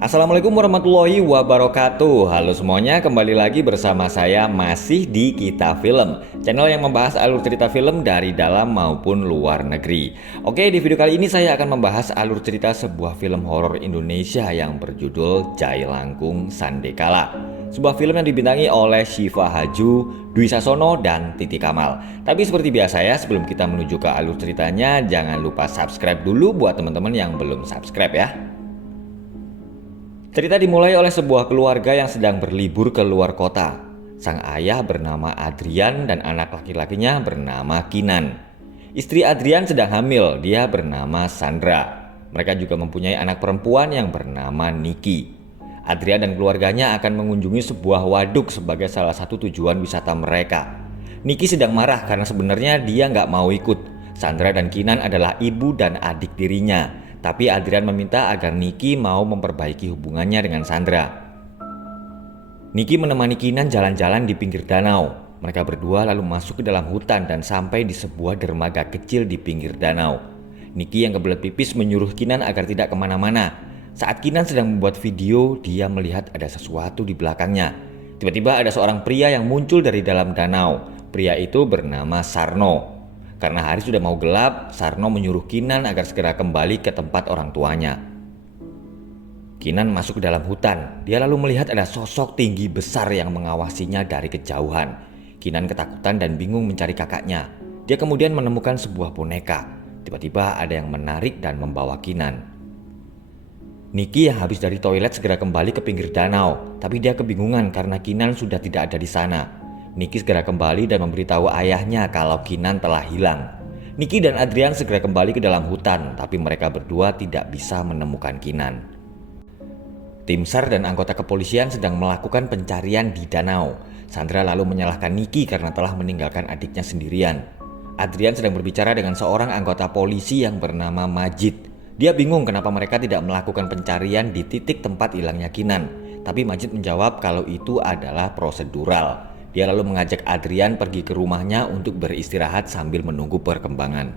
Assalamualaikum warahmatullahi wabarakatuh. Halo semuanya, kembali lagi bersama saya masih di Kita Film, channel yang membahas alur cerita film dari dalam maupun luar negeri. Oke, di video kali ini saya akan membahas alur cerita sebuah film horor Indonesia yang berjudul Jailangkung Sandekala. Sebuah film yang dibintangi oleh Syifa Haju, Dwi Sasono, dan Titi Kamal. Tapi seperti biasa ya, sebelum kita menuju ke alur ceritanya, jangan lupa subscribe dulu buat teman-teman yang belum subscribe ya. Cerita dimulai oleh sebuah keluarga yang sedang berlibur ke luar kota. Sang ayah bernama Adrian dan anak laki-lakinya bernama Kinan. Istri Adrian sedang hamil, dia bernama Sandra. Mereka juga mempunyai anak perempuan yang bernama Niki. Adrian dan keluarganya akan mengunjungi sebuah waduk sebagai salah satu tujuan wisata mereka. Niki sedang marah karena sebenarnya dia nggak mau ikut. Sandra dan Kinan adalah ibu dan adik dirinya. Tapi Adrian meminta agar Niki mau memperbaiki hubungannya dengan Sandra. Niki menemani Kinan jalan-jalan di pinggir danau. Mereka berdua lalu masuk ke dalam hutan dan sampai di sebuah dermaga kecil di pinggir danau. Niki yang kebelet pipis menyuruh Kinan agar tidak kemana-mana. Saat Kinan sedang membuat video, dia melihat ada sesuatu di belakangnya. Tiba-tiba ada seorang pria yang muncul dari dalam danau. Pria itu bernama Sarno. Karena hari sudah mau gelap, Sarno menyuruh Kinan agar segera kembali ke tempat orang tuanya. Kinan masuk ke dalam hutan. Dia lalu melihat ada sosok tinggi besar yang mengawasinya dari kejauhan. Kinan ketakutan dan bingung mencari kakaknya. Dia kemudian menemukan sebuah boneka. Tiba-tiba ada yang menarik dan membawa Kinan. Niki yang habis dari toilet segera kembali ke pinggir danau, tapi dia kebingungan karena Kinan sudah tidak ada di sana. Niki segera kembali dan memberitahu ayahnya kalau Kinan telah hilang. Niki dan Adrian segera kembali ke dalam hutan, tapi mereka berdua tidak bisa menemukan Kinan. Tim SAR dan anggota kepolisian sedang melakukan pencarian di danau. Sandra lalu menyalahkan Niki karena telah meninggalkan adiknya sendirian. Adrian sedang berbicara dengan seorang anggota polisi yang bernama Majid. Dia bingung kenapa mereka tidak melakukan pencarian di titik tempat hilangnya Kinan. Tapi Majid menjawab kalau itu adalah prosedural. Dia lalu mengajak Adrian pergi ke rumahnya untuk beristirahat sambil menunggu perkembangan.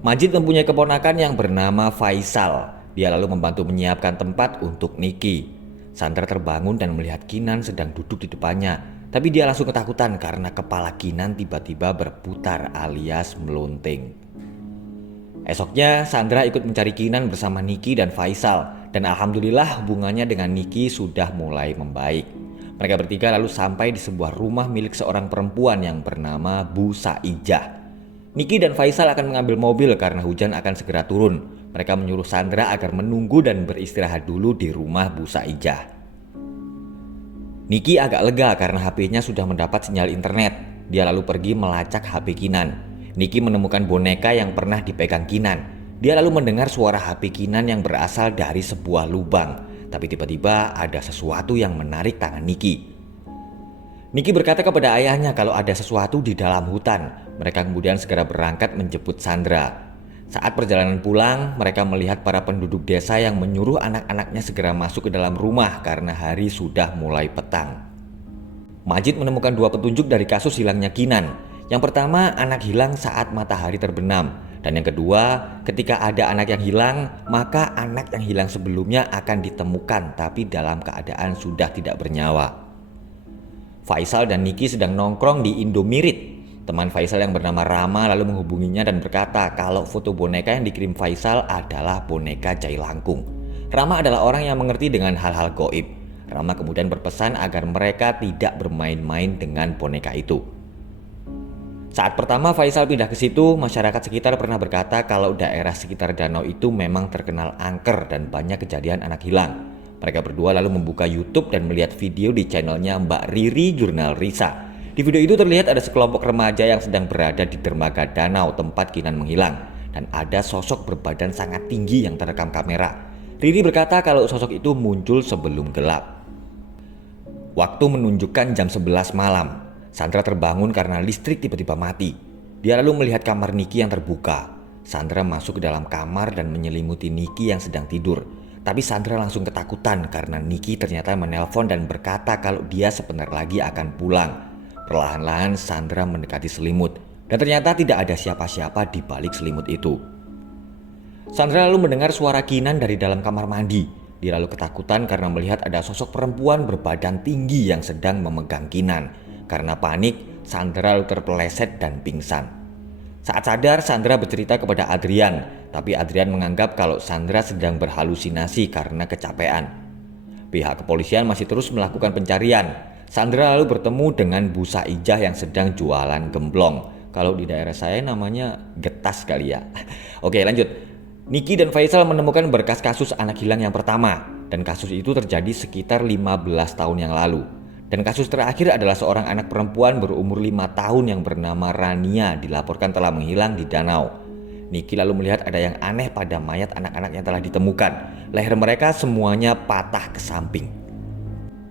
Majid mempunyai keponakan yang bernama Faisal. Dia lalu membantu menyiapkan tempat untuk Niki. Sandra terbangun dan melihat Kinan sedang duduk di depannya. Tapi dia langsung ketakutan karena kepala Kinan tiba-tiba berputar alias melunting. Esoknya Sandra ikut mencari Kinan bersama Niki dan Faisal. Dan alhamdulillah hubungannya dengan Niki sudah mulai membaik. Mereka bertiga lalu sampai di sebuah rumah milik seorang perempuan yang bernama Bu Saijah. Niki dan Faisal akan mengambil mobil karena hujan akan segera turun. Mereka menyuruh Sandra agar menunggu dan beristirahat dulu di rumah Bu Saijah. Niki agak lega karena HP-nya sudah mendapat sinyal internet. Dia lalu pergi melacak HP Kinan. Niki menemukan boneka yang pernah dipegang Kinan. Dia lalu mendengar suara HP Kinan yang berasal dari sebuah lubang. Tapi tiba-tiba ada sesuatu yang menarik tangan Niki. Niki berkata kepada ayahnya kalau ada sesuatu di dalam hutan. Mereka kemudian segera berangkat menjemput Sandra. Saat perjalanan pulang, mereka melihat para penduduk desa yang menyuruh anak-anaknya segera masuk ke dalam rumah karena hari sudah mulai petang. Majid menemukan dua petunjuk dari kasus hilangnya Kinan. Yang pertama, anak hilang saat matahari terbenam. Dan yang kedua, ketika ada anak yang hilang, maka anak yang hilang sebelumnya akan ditemukan tapi dalam keadaan sudah tidak bernyawa. Faisal dan Niki sedang nongkrong di Indomirit. Teman Faisal yang bernama Rama lalu menghubunginya dan berkata kalau foto boneka yang dikirim Faisal adalah boneka Jailangkung. Rama adalah orang yang mengerti dengan hal-hal gaib. Rama kemudian berpesan agar mereka tidak bermain-main dengan boneka itu. Saat pertama Faisal pindah ke situ, masyarakat sekitar pernah berkata kalau daerah sekitar danau itu memang terkenal angker dan banyak kejadian anak hilang. Mereka berdua lalu membuka YouTube dan melihat video di channelnya Mbak Riri Jurnal Risa. Di video itu terlihat ada sekelompok remaja yang sedang berada di dermaga danau tempat Kinan menghilang. Dan ada sosok berbadan sangat tinggi yang terekam kamera. Riri berkata kalau sosok itu muncul sebelum gelap. Waktu menunjukkan jam 11 malam. Sandra terbangun karena listrik tiba-tiba mati. Dia lalu melihat kamar Niki yang terbuka. Sandra masuk ke dalam kamar dan menyelimuti Niki yang sedang tidur. Tapi Sandra langsung ketakutan karena Niki ternyata menelpon dan berkata kalau dia sebentar lagi akan pulang. Perlahan-lahan Sandra mendekati selimut. Dan ternyata tidak ada siapa-siapa di balik selimut itu. Sandra lalu mendengar suara Kinan dari dalam kamar mandi. Dia lalu ketakutan karena melihat ada sosok perempuan berbadan tinggi yang sedang memegang Kinan. Karena panik, Sandra lalu terpeleset dan pingsan. Saat sadar, Sandra bercerita kepada Adrian, tapi Adrian menganggap kalau Sandra sedang berhalusinasi karena kecapean. Pihak kepolisian masih terus melakukan pencarian. Sandra lalu bertemu dengan Bu Saijah yang sedang jualan gemblong. Kalau di daerah saya namanya getas kali ya. Oke, lanjut. Niki dan Faisal menemukan berkas kasus anak hilang yang pertama, dan kasus itu terjadi sekitar 15 tahun yang lalu. Dan kasus terakhir adalah seorang anak perempuan berumur 5 tahun yang bernama Rania dilaporkan telah menghilang di danau. Niki lalu melihat ada yang aneh pada mayat anak-anak yang telah ditemukan. Leher mereka semuanya patah ke samping.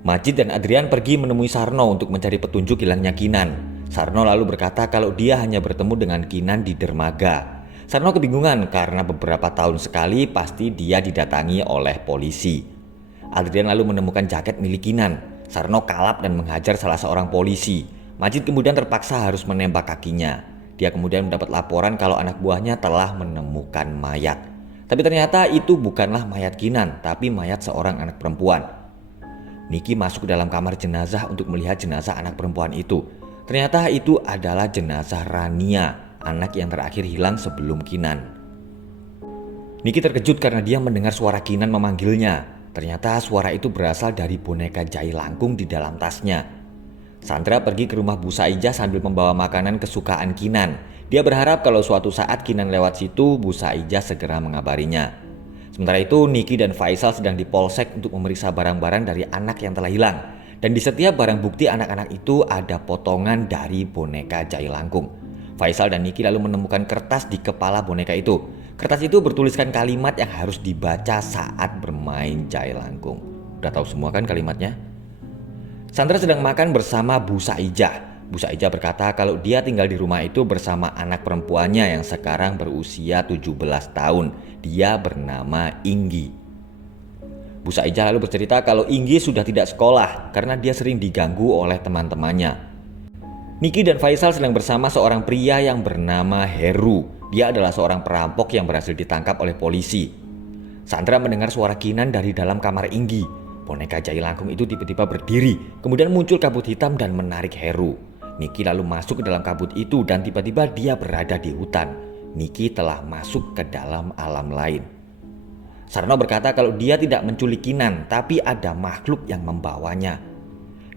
Majid dan Adrian pergi menemui Sarno untuk mencari petunjuk hilangnya Kinan. Sarno lalu berkata kalau dia hanya bertemu dengan Kinan di dermaga. Sarno kebingungan karena beberapa tahun sekali pasti dia didatangi oleh polisi. Adrian lalu menemukan jaket milik Kinan. Sarno kalap dan menghajar salah seorang polisi. Majid kemudian terpaksa harus menembak kakinya. Dia kemudian mendapat laporan kalau anak buahnya telah menemukan mayat. Tapi ternyata itu bukanlah mayat Kinan, tapi mayat seorang anak perempuan. Niki masuk ke dalam kamar jenazah untuk melihat jenazah anak perempuan itu. Ternyata itu adalah jenazah Rania, anak yang terakhir hilang sebelum Kinan. Niki terkejut karena dia mendengar suara Kinan memanggilnya. Ternyata suara itu berasal dari boneka jahit langkung di dalam tasnya. Sandra pergi ke rumah Bu Saijah sambil membawa makanan kesukaan Kinan. Dia berharap kalau suatu saat Kinan lewat situ, Bu Saijah segera mengabarinya. Sementara itu, Niki dan Faisal sedang di polsek untuk memeriksa barang-barang dari anak yang telah hilang. Dan di setiap barang bukti anak-anak itu ada potongan dari boneka jahit langkung. Faisal dan Niki lalu menemukan kertas di kepala boneka itu. Kertas itu bertuliskan kalimat yang harus dibaca saat bermain jahit langkung. Udah tahu semua kan kalimatnya? Sandra sedang makan bersama Bu Saijah. Bu Saijah berkata kalau dia tinggal di rumah itu bersama anak perempuannya yang sekarang berusia 17 tahun. Dia bernama Inggi. Bu Saijah lalu bercerita kalau Inggi sudah tidak sekolah karena dia sering diganggu oleh teman-temannya. Niki dan Faisal sedang bersama seorang pria yang bernama Heru. Dia adalah seorang perampok yang berhasil ditangkap oleh polisi. Sandra mendengar suara Kinan dari dalam kamar Inggi. Boneka jahit langkung itu tiba-tiba berdiri. Kemudian muncul kabut hitam dan menarik Heru. Niki lalu masuk ke dalam kabut itu dan tiba-tiba dia berada di hutan. Niki telah masuk ke dalam alam lain. Sarno berkata kalau dia tidak menculik Kinan, tapi ada makhluk yang membawanya.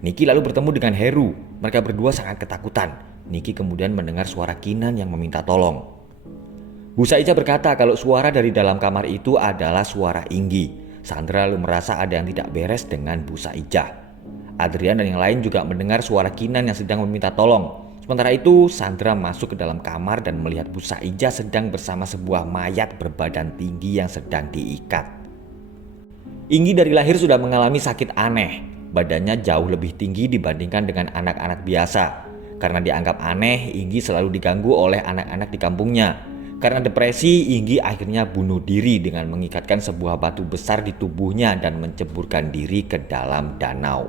Niki lalu bertemu dengan Heru. Mereka berdua sangat ketakutan. Niki kemudian mendengar suara Kinan yang meminta tolong. Bu Saijah berkata kalau suara dari dalam kamar itu adalah suara Inggi. Sandra lalu merasa ada yang tidak beres dengan Bu Saijah. Adrian dan yang lain juga mendengar suara Kinan yang sedang meminta tolong. Sementara itu, Sandra masuk ke dalam kamar dan melihat Bu Saijah sedang bersama sebuah mayat berbadan tinggi yang sedang diikat. Inggi dari lahir sudah mengalami sakit aneh. Badannya jauh lebih tinggi dibandingkan dengan anak-anak biasa. Karena dianggap aneh, Inggi selalu diganggu oleh anak-anak di kampungnya. Karena depresi, Inggi akhirnya bunuh diri dengan mengikatkan sebuah batu besar di tubuhnya dan menceburkan diri ke dalam danau.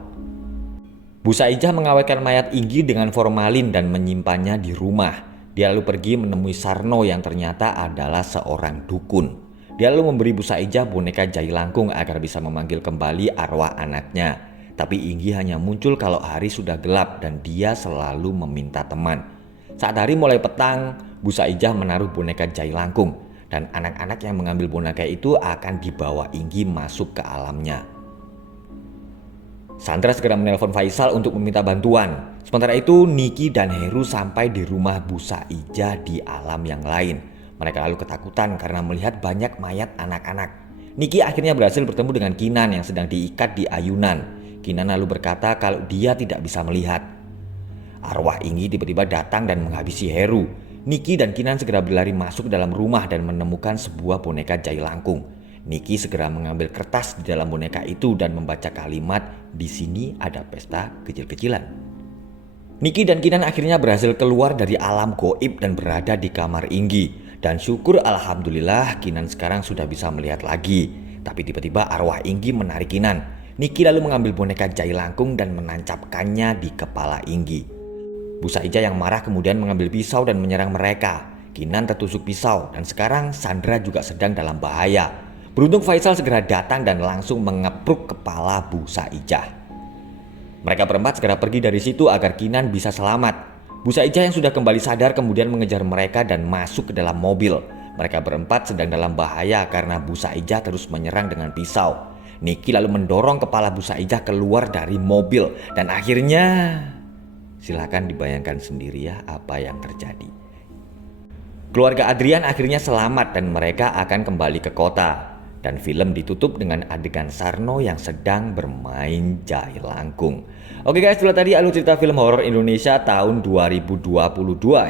Bu Saijah mengawetkan mayat Inggi dengan formalin dan menyimpannya di rumah. Dia lalu pergi menemui Sarno yang ternyata adalah seorang dukun. Dia lalu memberi Bu Saijah boneka jahit langkung agar bisa memanggil kembali arwah anaknya. Tapi Inggi hanya muncul kalau hari sudah gelap dan dia selalu meminta teman. Saat hari mulai petang, Bu Saijah menaruh boneka jahit langkung dan anak-anak yang mengambil boneka itu akan dibawa Inggi masuk ke alamnya. Sandra segera menelpon Faisal untuk meminta bantuan. Sementara itu Niki dan Heru sampai di rumah Bu Saijah di alam yang lain. Mereka lalu ketakutan karena melihat banyak mayat anak-anak. Niki akhirnya berhasil bertemu dengan Kinan yang sedang diikat di ayunan. Kinan lalu berkata kalau dia tidak bisa melihat. Arwah Inggi tiba-tiba datang dan menghabisi Heru. Niki dan Kinan segera berlari masuk ke dalam rumah dan menemukan sebuah boneka jahit langkung. Niki segera mengambil kertas di dalam boneka itu dan membaca kalimat, "Di sini ada pesta kecil-kecilan." Niki dan Kinan akhirnya berhasil keluar dari alam goib dan berada di kamar Inggi. Dan syukur alhamdulillah Kinan sekarang sudah bisa melihat lagi. Tapi tiba-tiba arwah Inggi menarik Kinan. Niki lalu mengambil boneka jahit langkung dan menancapkannya di kepala Inggi. Bu Saijah yang marah kemudian mengambil pisau dan menyerang mereka. Kinan tertusuk pisau dan sekarang Sandra juga sedang dalam bahaya. Beruntung Faisal segera datang dan langsung mengepruk kepala Bu Saijah. Mereka berempat segera pergi dari situ agar Kinan bisa selamat. Bu Saijah yang sudah kembali sadar kemudian mengejar mereka dan masuk ke dalam mobil. Mereka berempat sedang dalam bahaya karena Bu Saijah terus menyerang dengan pisau. Niki lalu mendorong kepala Bu Saijah keluar dari mobil dan akhirnya silakan dibayangkan sendiri ya apa yang terjadi. Keluarga Adrian akhirnya selamat dan mereka akan kembali ke kota. Dan film ditutup dengan adegan Sarno yang sedang bermain jahe langkung. Oke guys, itulah tadi alur cerita film horor Indonesia tahun 2022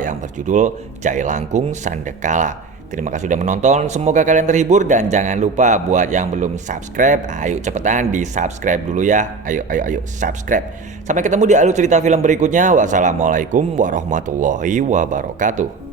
yang berjudul Jahe Langkung Sandekala. Terima kasih sudah menonton, semoga kalian terhibur dan jangan lupa buat yang belum subscribe, ayo cepetan di subscribe dulu ya. Ayo subscribe. Sampai ketemu di alur cerita film berikutnya. Wassalamualaikum warahmatullahi wabarakatuh.